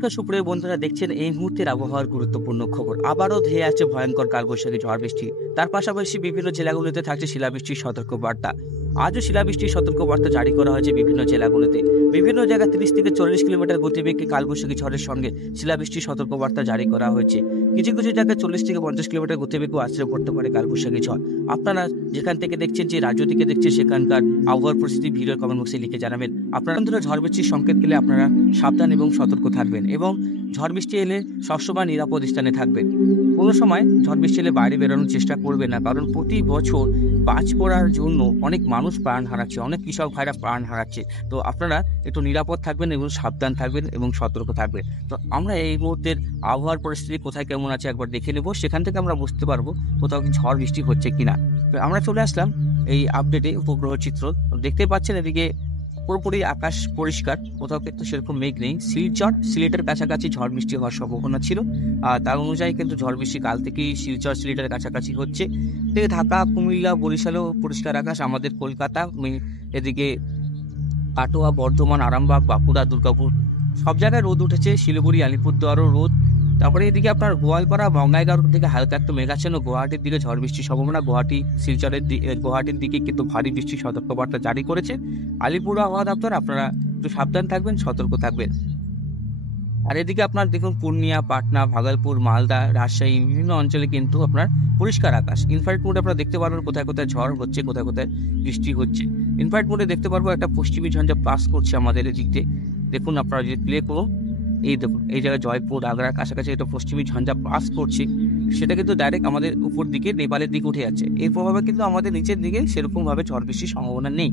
নমস্কার সুপ্রিয় বন্ধুরা, দেখছেন এই মুহূর্তের আবহাওয়ার গুরুত্বপূর্ণ খবর। আবারও ধেয়ে আছে ভয়ঙ্কর কালবৈশাখী ঝড় বৃষ্টি। তার পাশাপাশি বিভিন্ন জেলাগুলোতে থাকছে শিলাবৃষ্টির সতর্কবার্তা। আজও শিলাবৃষ্টির সতর্কবার্তা জারি করা হয়েছে বিভিন্ন জেলাগুলোতে। বিভিন্ন জায়গায় 30 থেকে 40 কিলোমিটার গতিবেগে কালবৈশাখী ঝড়ের সঙ্গে শিলাবৃষ্টির সতর্কবার্তা জারি করা হয়েছে। কিছু কিছু জায়গায় 40 থেকে 50 কিলোমিটার গতিবেগেও আছড়ে পড়তে পারে কালবৈশাখী ঝড়। আপনারা যেখান থেকে দেখছেন, যে রাজ্য থেকে দেখছেন, সেখানকার আবহাওয়ার পরিস্থিতি ভিডিওর কমেন্ট বক্সে লিখে জানাবেন। আপনারা বন্ধুরা ঝড় বৃষ্টির সংকেত পেলে আপনারা সাবধান এবং সতর্ক থাকবেন এবং ঝড় বৃষ্টি এলে সবসময় নিরাপদ স্থানে থাকবেন। কোনো সময় ঝড় বৃষ্টি এলে বাইরে বেরোনোর চেষ্টা করবেন না, কারণ প্রতি বছর বাজ পড়ার জন্য অনেক মানুষ প্রাণ হারাচ্ছে, অনেক কৃষক ভাইরা প্রাণ হারাচ্ছে। তো আপনারা একটু নিরাপদ থাকবেন এবং সাবধান থাকবেন এবং সতর্ক থাকবেন। তো আমরা এই মুহূর্তের আবহাওয়ার পরিস্থিতি কোথায় কেমন আছে একবার দেখে নেব, সেখান থেকে আমরা বুঝতে পারবো কোথাও কি ঝড় বৃষ্টি হচ্ছে কিনা। তো আমরা চলে আসলাম এই আপডেটে উপগ্রহ চিত্র। দেখতে পাচ্ছেন এদিকে পুরোপুরি আকাশ পরিষ্কার, কোথাও কিন্তু সেরকম মেঘ নেই। শিলচর সিলেটের কাছাকাছি ঝড় বৃষ্টি হওয়ার সম্ভাবনা ছিল, আর তার অনুযায়ী কিন্তু ঝড় বৃষ্টি কাল থেকেই শিলচর সিলেটের কাছাকাছি হচ্ছে। এদিকে ঢাকা, কুমিল্লা, বরিশালেও পরিষ্কার আকাশ। আমাদের কলকাতা, এদিকে কাটোয়া, বর্ধমান, আরামবাগ, বাঁকুড়া, দুর্গাপুর সব জায়গায় রোদ উঠেছে। শিলিগুড়ি, আলিপুরদুয়ারও রোদ। তারপরে এদিকে আপনার গোয়ালপাড়া, বঙ্গাইগাঁওর দিকে হালকা একটু মেঘাচ্ছন্ন। গুয়াহাটির দিকে ঝড় বৃষ্টির সম্ভাবনা। গুয়াহাটির দিকে কিন্তু ভারী বৃষ্টির সতর্কবার্তা জারি করেছে আলিপুর আবহাওয়া দপ্তর। আপনারা একটু সাবধান থাকবেন, সতর্ক থাকবেন। আর এদিকে আপনার দেখুন পূর্ণিয়া, পাটনা, ভাগলপুর, মালদা, রাজশাহী বিভিন্ন অঞ্চলে কিন্তু আপনার পরিষ্কার আকাশ। ইনফ্রারেড মোডে আপনারা দেখতে পারবেন কোথায় কোথায় ঝড় হচ্ছে, কোথায় কোথায় বৃষ্টি হচ্ছে। ইনফ্রারেড মোডে দেখতে পারবো একটা পশ্চিমী ঝঞ্ঝা পাস করছে আমাদের এদিক দিয়ে। দেখুন আপনারা যদি প্লে করুন, এই দেখুন এই জায়গায় জয়পুর, আগ্রার কাছাকাছি একটা পশ্চিমী ঝঞ্ঝা পাস করছে। সেটা কিন্তু ডাইরেক্ট আমাদের উপর দিকে নেপালের দিকে উঠে যাচ্ছে। এর প্রভাবে কিন্তু আমাদের নিচের দিকে সেরকমভাবে ঝড় বৃষ্টির সম্ভাবনা নেই।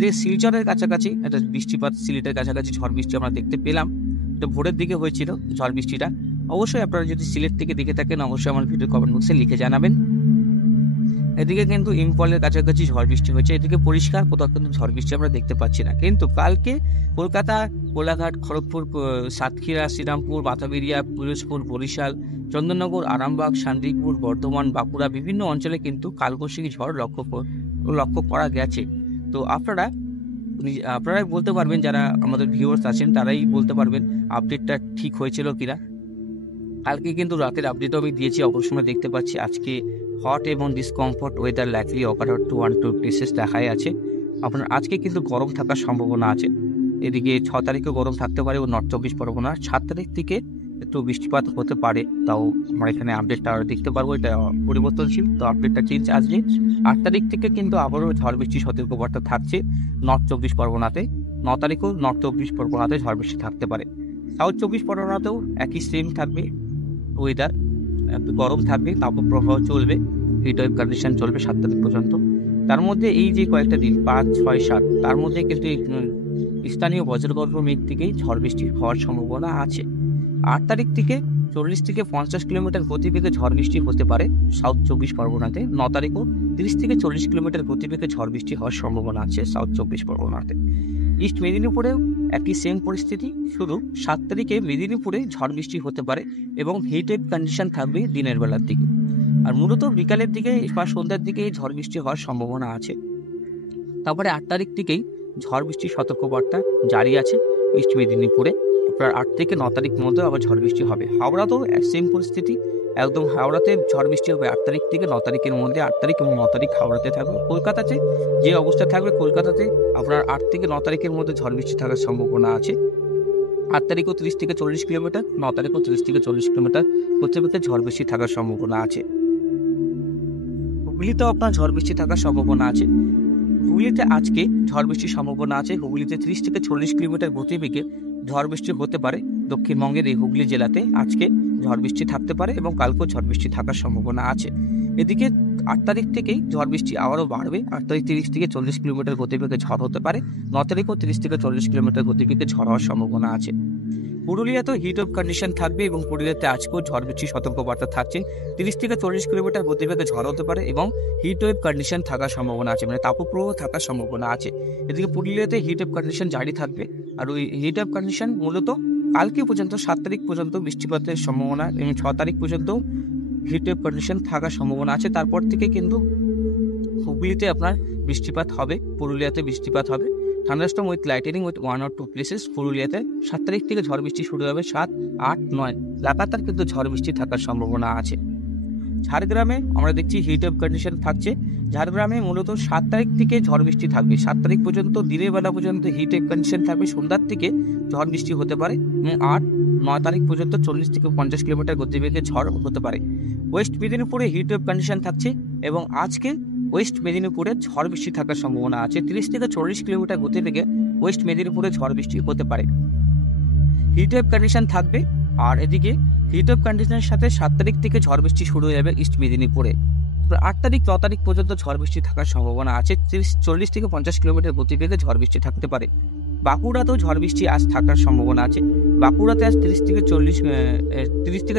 যে শিলচরের কাছাকাছি একটা বৃষ্টিপাত, সিলেটের কাছাকাছি ঝড় বৃষ্টি আমরা দেখতে পেলাম। তো ভোরের দিকে হয়েছিল ঝড় বৃষ্টিটা। অবশ্যই আপনারা যদি সিলেট থেকে দেখে থাকেন, অবশ্যই আমার ভিডিও কমেন্ট বক্সে লিখে জানাবেন। এদিকে কিন্তু ইম্ফলের কাছাকাছি ঝড় বৃষ্টি হয়েছে। এদিকে পরিষ্কার, কোথাও কিন্তু ঝড় বৃষ্টি আমরা দেখতে পাচ্ছি না। কিন্তু কালকে কলকাতা, কোলাঘাট, খড়গপুর, সাতক্ষীরা, শ্রীরামপুর, বাতাবিরিয়া, পিরোজপুর, বরিশাল, চন্দননগর, আরামবাগ, শান্তিপুর, বর্ধমান, বাঁকুড়া বিভিন্ন অঞ্চলে কিন্তু কালবৈশাখী ঝড় লক্ষ্য করা গেছে। তো আপনারাই বলতে পারবেন, যারা আমাদের ভিউয়ার্স আছেন তারাই বলতে পারবেন আপডেটটা ঠিক হয়েছিল কিনা। কালকে কিন্তু রাতের আপডেটও আমি দিয়েছি, অবশ্যই দেখতে পাচ্ছি। আজকে হট এবং ডিসকমফর্ট ওয়েদার লাইকলি অকার 1-2 প্লেসেস দেখাই আছে। আপনার আজকে কিন্তু গরম থাকার সম্ভাবনা আছে। এদিকে 6 তারিখে গরম থাকতে পারে ও নর্থ 24 পরগনা। 7 তারিখ থেকে একটু বৃষ্টিপাত হতে পারে, তাও আমরা এখানে আপডেটটা দেখতে পারবো। এটা পরিবর্তনশীল, তো আপডেটটা চেঞ্জ আসবে। 8 তারিখ থেকে কিন্তু আবারও ঝড় বৃষ্টির সতর্কবার্তা থাকছে নর্থ 24 পরগনাতে। 9 তারিখেও নর্থ 24 পরগনাতে ঝড় বৃষ্টি থাকতে পারে। সাউথ 24 পরগনাতেও একই সেম থাকবে ওয়েদার, গরম থাকবে, তাপপ্রবাহ চলবে, হিট ওয়েভ কন্ডিশন চলবে 7 তারিখ পর্যন্ত। তার মধ্যে এই যে কয়েকটা দিন 5, 6, 7 তার মধ্যে কিন্তু স্থানীয় বজ্রগর্ভ মেঘ থেকেই ঝড় বৃষ্টি হওয়ার সম্ভাবনা আছে। 8 তারিখ থেকে 40 থেকে 50 কিলোমিটার গতিবেগে ঝড় বৃষ্টি হতে পারে সাউথ 24 পরগনাতে। 9 তারিখও 30 থেকে 40 কিলোমিটার গতিবেগে ঝড় বৃষ্টি হওয়ার সম্ভাবনা আছে সাউথ 24 পরগনাতে। ইস্ট মেদিনীপুরেও একই সেম পরিস্থিতি, শুধু 7 তারিখে মেদিনীপুরে ঝড় বৃষ্টি হতে পারে এবং হিট ওয়েভ কন্ডিশন থাকবে দিনের বেলার দিকে। আর মূলত বিকালের দিকে বা সন্ধ্যার দিকে ঝড় বৃষ্টি হওয়ার সম্ভাবনা আছে। তারপরে 8 তারিখ থেকেই ঝড় বৃষ্টির সতর্কবার্তা জারি আছে ইস্ট মেদিনীপুরে। আপনার 8 থেকে 9 তারিখ মধ্যে আবার ঝড় বৃষ্টি হবে। হাওড়াতেও সেম পরিস্থিতি, একদম হাওড়াতে ঝড় বৃষ্টি হবে 8 তারিখ থেকে 9 তারিখের মধ্যে। 8 তারিখ এবং 9 তারিখ হাওড়াতে থাকবে। কলকাতাতে যে অবস্থা থাকবে, কলকাতাতে আপনার 8 থেকে 9 তারিখের মধ্যে ঝড় বৃষ্টি থাকার সম্ভাবনা আছে। 8 তারিখও 30 থেকে 40 কিলোমিটার, 9 তারিখও 30 থেকে 40 কিলোমিটার গতিবেগে ঝড় বৃষ্টি থাকার সম্ভাবনা আছে। হুগলিতেও আপনার ঝড় বৃষ্টি থাকার সম্ভাবনা আছে। হুগলিতে আজকে ঝড় বৃষ্টির সম্ভাবনা আছে। হুগলিতে 30 থেকে 40 কিলোমিটার গতিবেগে ঝড় বৃষ্টি হতে পারে। দক্ষিণবঙ্গের এই হুগলি জেলাতে আজকে ঝড় বৃষ্টি থাকতে পারে এবং কালকেও ঝড় বৃষ্টি থাকার সম্ভাবনা আছে। এদিকে 8 তারিখ থেকেই ঝড় বৃষ্টি আবারও বাড়বে। 8 তারিখ 30 থেকে 40 কিলোমিটার গতিবেগে ঝড় হতে পারে। 9 তারিখও 30 থেকে 40 কিলোমিটার গতিবেগে ঝড় হওয়ার সম্ভাবনা আছে। পুরুলিয়াতেও হিট ওয়েভ কন্ডিশন থাকবে এবং পুরুলিয়াতে আজকেও ঝড় বৃষ্টির সতর্কবার্তা থাকছে। 30 থেকে 40 কিলোমিটার গতিবেগে ঝড় হতে পারে এবং হিট ওয়েভ কন্ডিশন থাকার সম্ভাবনা আছে, মানে তাপপ্রবাহ থাকার সম্ভাবনা আছে। এদিকে পুরুলিয়াতে হিট ওয়েভ কন্ডিশন জারি থাকবে। আর ওই হিট ওয়েভ কন্ডিশন মূলত কালকে পর্যন্ত 7 তারিখ পর্যন্ত বৃষ্টিপাতের সম্ভাবনা এবং 6 তারিখ পর্যন্ত হিট ওয়েভ কন্ডিশন থাকার সম্ভাবনা আছে। তারপর থেকে কিন্তু হুগলিতে আপনার বৃষ্টিপাত হবে, পুরুলিয়াতে বৃষ্টিপাত হবে। Thunderstorm with lightning with 1 or 2 places. পুরুলিয়াতে 7 তারিখ থেকে ঝড় বৃষ্টি শুরু হবে, 7, 8, 9 লাগাতার কিন্তু ঝড় বৃষ্টি থাকার সম্ভাবনা আছে। ঝাড়গ্রামে আমরা দেখছি হিট ওয়েভ কন্ডিশন থাকছে। ঝাড়গ্রামে মূলত 7 তারিখ থেকে ঝড় বৃষ্টি থাকবে, 7 তারিখ পর্যন্ত দিনের বেলা পর্যন্ত হিট ওয়েভ কন্ডিশন থাকবে, সন্ধ্যার থেকে ঝড় বৃষ্টি হতে পারে। 8, 9 তারিখ পর্যন্ত 40 থেকে 50 কিলোমিটার গতিবেগে ঝড় হতে পারে। ওয়েস্ট মেদিনীপুরে হিট ওয়েভ কন্ডিশন থাকছে এবং আজকে ওয়েস্ট মেদিনীপুরে ঝড় বৃষ্টি থাকার সম্ভাবনা আছে। 30 থেকে 40 কিলোমিটার গতিবেগে ওয়েস্ট মেদিনীপুরে ঝড় বৃষ্টি হতে পারে। হিট ওয়েভ কন্ডিশন থাকবে। আর এদিকে হিট ওয়েভ কন্ডিশনের সাথে 7 তারিখ থেকে ঝড় বৃষ্টি শুরু হয়ে যাবে ইস্ট মেদিনীপুরে। 8 তারিখ 9 তারিখ পর্যন্ত ঝড় বৃষ্টি থাকার সম্ভাবনা আছে। 40 থেকে 50 কিলোমিটার গতিবেগে ঝড় বৃষ্টি থাকতে পারে। বাঁকুড়াতেও ঝড় বৃষ্টি আজ থাকার সম্ভাবনা আছে। বাঁকুড়াতে আজ 30 থেকে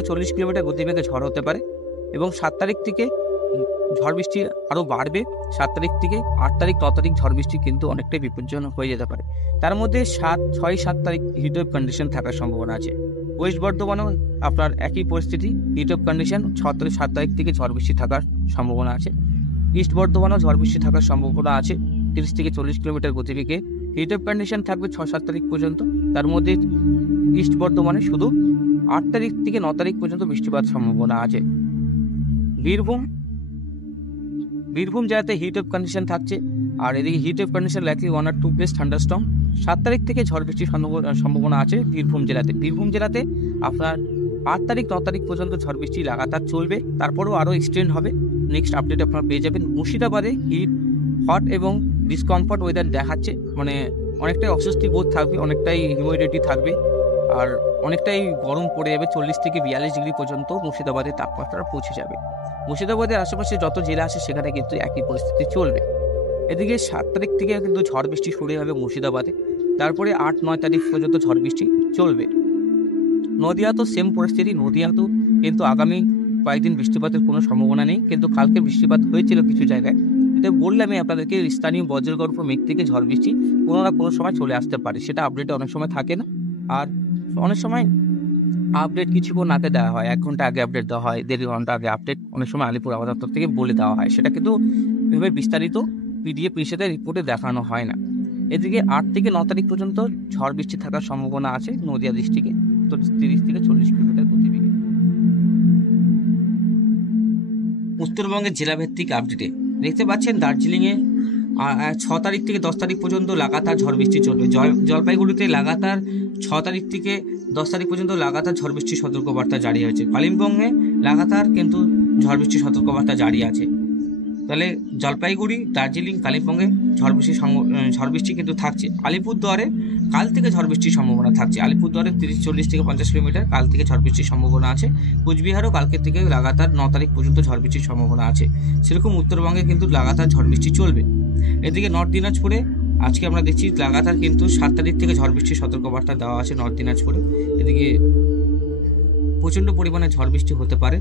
40 কিলোমিটার গতিবেগে ঝড় হতে পারে এবং 7 তারিখ থেকে ঝড় বৃষ্টি আরও বাড়বে। 7 তারিখ থেকে 8 তারিখ 9 তারিখ ঝড় বৃষ্টি কিন্তু অনেকটাই বিপজ্জনক হয়ে যেতে পারে। তার মধ্যে 6, 7 তারিখ হিট ওয়েভ কন্ডিশন থাকার সম্ভাবনা আছে। ওয়েস্ট বর্ধমানেও আপনার একই পরিস্থিতি, হিট ওয়েভ কন্ডিশন 7 তারিখ থেকে ঝড় বৃষ্টি থাকার সম্ভাবনা আছে। ইস্ট বর্ধমানেও ঝড় বৃষ্টি থাকার সম্ভাবনা আছে। 30 থেকে 40 কিলোমিটার গতিবেগে হিট ওয়েভ কন্ডিশন থাকবে 6-7 তারিখ পর্যন্ত। তার মধ্যে ইস্ট বর্ধমানে শুধু 8 তারিখ থেকে 9 তারিখ পর্যন্ত বৃষ্টিপাত সম্ভাবনা আছে। বীরভূম জেলাতে হিট ওয়েভ কন্ডিশন থাকছে। আর এদিকে heat wave condition likely 1 or 2 place thunderstorm. 7 তারিখ থেকে ঝড় বৃষ্টির সম্ভাবনা আছে বীরভূম জেলাতে আপনার 8 তারিখ 9 তারিখ পর্যন্ত ঝড় বৃষ্টি লাগাতার চলবে, তারপরেও আরও এক্সটেন্ড হবে। নেক্সট আপডেট আপনারা পেয়ে যাবেন। মুর্শিদাবাদে হট এবং ডিসকমফর্ট ওয়েদার দেখাচ্ছে, মানে অনেকটাই অস্বস্তি বোধ থাকবে, অনেকটাই হিউমিডিটি থাকবে আর অনেকটাই গরম পড়ে যাবে। 40 থেকে 42 ডিগ্রি পর্যন্ত মুর্শিদাবাদের তাপমাত্রা পৌঁছে যাবে। মুর্শিদাবাদের আশেপাশে যত জেলা আছে সেখানে কিন্তু একই পরিস্থিতি চলবে। এদিকে 7 তারিখ থেকে কিন্তু ঝড় বৃষ্টি শুরু হবে মুর্শিদাবাদে, তারপরে 8-9 তারিখ পর্যন্ত ঝড় বৃষ্টি চলবে। নদিয়াতেও সেম পরিস্থিতি। নদিয়াতেও কিন্তু আগামী কয়েকদিন বৃষ্টিপাতের কোনো সম্ভাবনা নেই, কিন্তু কালকে বৃষ্টিপাত হয়েছিল কিছু জায়গায়। এটা বললামই আপনাদেরকে, স্থানীয় বজ্রগর্ভ মেঘ থেকে ঝড় বৃষ্টি কোনো না কোনো সময় চলে আসতে পারে, সেটা আপডেটে অনেক সময় থাকে না। আর অনেক সময় আপডেট কিছুক্ষণ আগে দেওয়া হয়, 1 ঘন্টা আগে আপডেট দেওয়া হয়, 1.5 ঘন্টা আগে আপডেট অনেক সময় আলিপুর আবহাওয়া দপ্তর থেকে বলে দেওয়া হয়, সেটা কিন্তু এভাবে বিস্তারিত পিডিএফ হিসেবে রিপোর্টে দেখানো হয় না। এদিকে 8 থেকে 9 তারিখ পর্যন্ত ঝড় বৃষ্টি থাকার সম্ভাবনা আছে নদিয়া ডিস্ট্রিক্টে, তো 30 থেকে 40 কিলোমিটার গতিবেগে। উত্তরবঙ্গের জেলাভিত্তিক আপডেটে দেখতে পাচ্ছেন দার্জিলিংয়ে 6 তারিখ থেকে 10 তারিখ পর্যন্ত লাগাতার ঝড় বৃষ্টি চলবে। জলপাইগুড়িতে লাগাতার 6 তারিখ থেকে 10 তারিখ পর্যন্ত লাগাতার ঝড় বৃষ্টির সতর্কবার্তা জারি হয়েছে। কালিম্পংয়ে লাগাতার কিন্তু ঝড় বৃষ্টির সতর্কবার্তা জারি আছে। তাহলে জলপাইগুড়ি, দার্জিলিং, কালিম্পংয়ে ঝড় বৃষ্টি কিন্তু থাকছে। আলিপুরদুয়ারে কাল থেকে ঝড় বৃষ্টির সম্ভাবনা থাকছে। আলিপুরদুয়ারে 40 থেকে 50 কিলোমিটার কাল থেকে ঝড় বৃষ্টির সম্ভাবনা আছে। কুচবিহারও কালকে থেকে লাগাতার 9 তারিখ পর্যন্ত ঝড় বৃষ্টির সম্ভাবনা আছে। সেরকম উত্তরবঙ্গে কিন্তু লাগাতার ঝড় বৃষ্টি চলবে। এদিকে নর্থ দিনাজপুরে আজকে আমরা দেখছি লাগাতার কিন্তু 7 তারিখ থেকে ঝড় বৃষ্টির সতর্কবার্তা দেওয়া আছে নর্থ দিনাজপুরে। এদিকে প্রচণ্ড পরিমাণে ঝড় বৃষ্টি হতে পারে।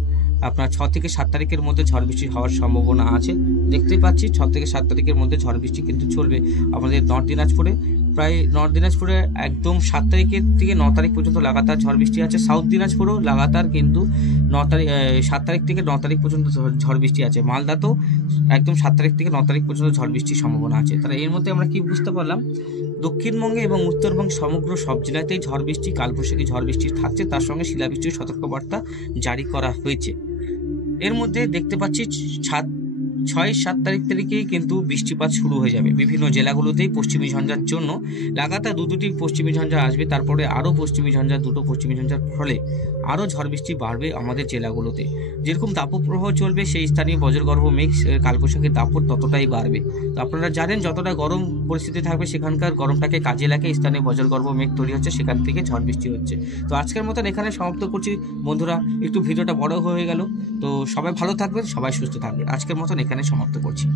আপনার 6 থেকে 7 তারিখের মধ্যে ঝড় বৃষ্টি হওয়ার সম্ভাবনা আছে। দেখতেই পাচ্ছি 6 থেকে 7 তারিখের মধ্যে ঝড় বৃষ্টি কিন্তু চলবে আমাদের নর্থ দিনাজপুরে। প্রায় নর্থ দিনাজপুরে একদম 7 তারিখের থেকে 9 তারিখ পর্যন্ত লাগাতার ঝড় বৃষ্টি আছে। সাউথ দিনাজপুরেও লাগাতার কিন্তু 7 তারিখ থেকে 9 তারিখ পর্যন্ত ঝড় বৃষ্টি আছে। মালদাতেও একদম 7 তারিখ থেকে 9 তারিখ পর্যন্ত ঝড় বৃষ্টির সম্ভাবনা আছে। তাহলে এর মধ্যে আমরা কি বুঝতে পারলাম, দক্ষিণবঙ্গে এবং উত্তরবঙ্গ সমগ্র সব জেলাতেই ঝড় বৃষ্টি, কালবৈশাখী ঝড় বৃষ্টি থাকছে, তার সঙ্গে শিলাবৃষ্টির সতর্কবার্তা জারি করা হয়েছে। এর মধ্যে দেখতে পাচ্ছি 6-7 তারিখেই কিন্তু বৃষ্টিপাত শুরু হয়ে যাবে বিভিন্ন জেলাগুলোতেই। পশ্চিমী ঝঞ্ঝার জন্য লাগাতার দুটি পশ্চিমী ঝঞ্ঝা আসবে, তারপরে আরও পশ্চিমী ঝঞ্ঝা, দুটো পশ্চিমী ঝঞ্ঝার ফলে আরও ঝড় বৃষ্টি বাড়বে আমাদের জেলাগুলোতে। যেরকম তাপপ্রবাহ চলবে, সেই স্থানীয় বজ্রগর্ভ মেঘ কালবৈশাখীর দাপট ততটাই বাড়বে। তো আপনারা জানেন যতটা গরম পরিস্থিতি থাকবে সেখানকার গরমটাকে কাজে লাগে স্থানীয় বজ্রগর্ভ মেঘ তৈরি হচ্ছে, সেখান থেকে ঝড় বৃষ্টি হচ্ছে। তো আজকের মতন এখানে সমাপ্ত করছি বন্ধুরা, একটু ভিডিওটা বড় হয়ে গেল। তো সবাই ভালো থাকবেন, সবাই সুস্থ থাকবেন। আজকের মতন এখানে সমাপ্ত করছি।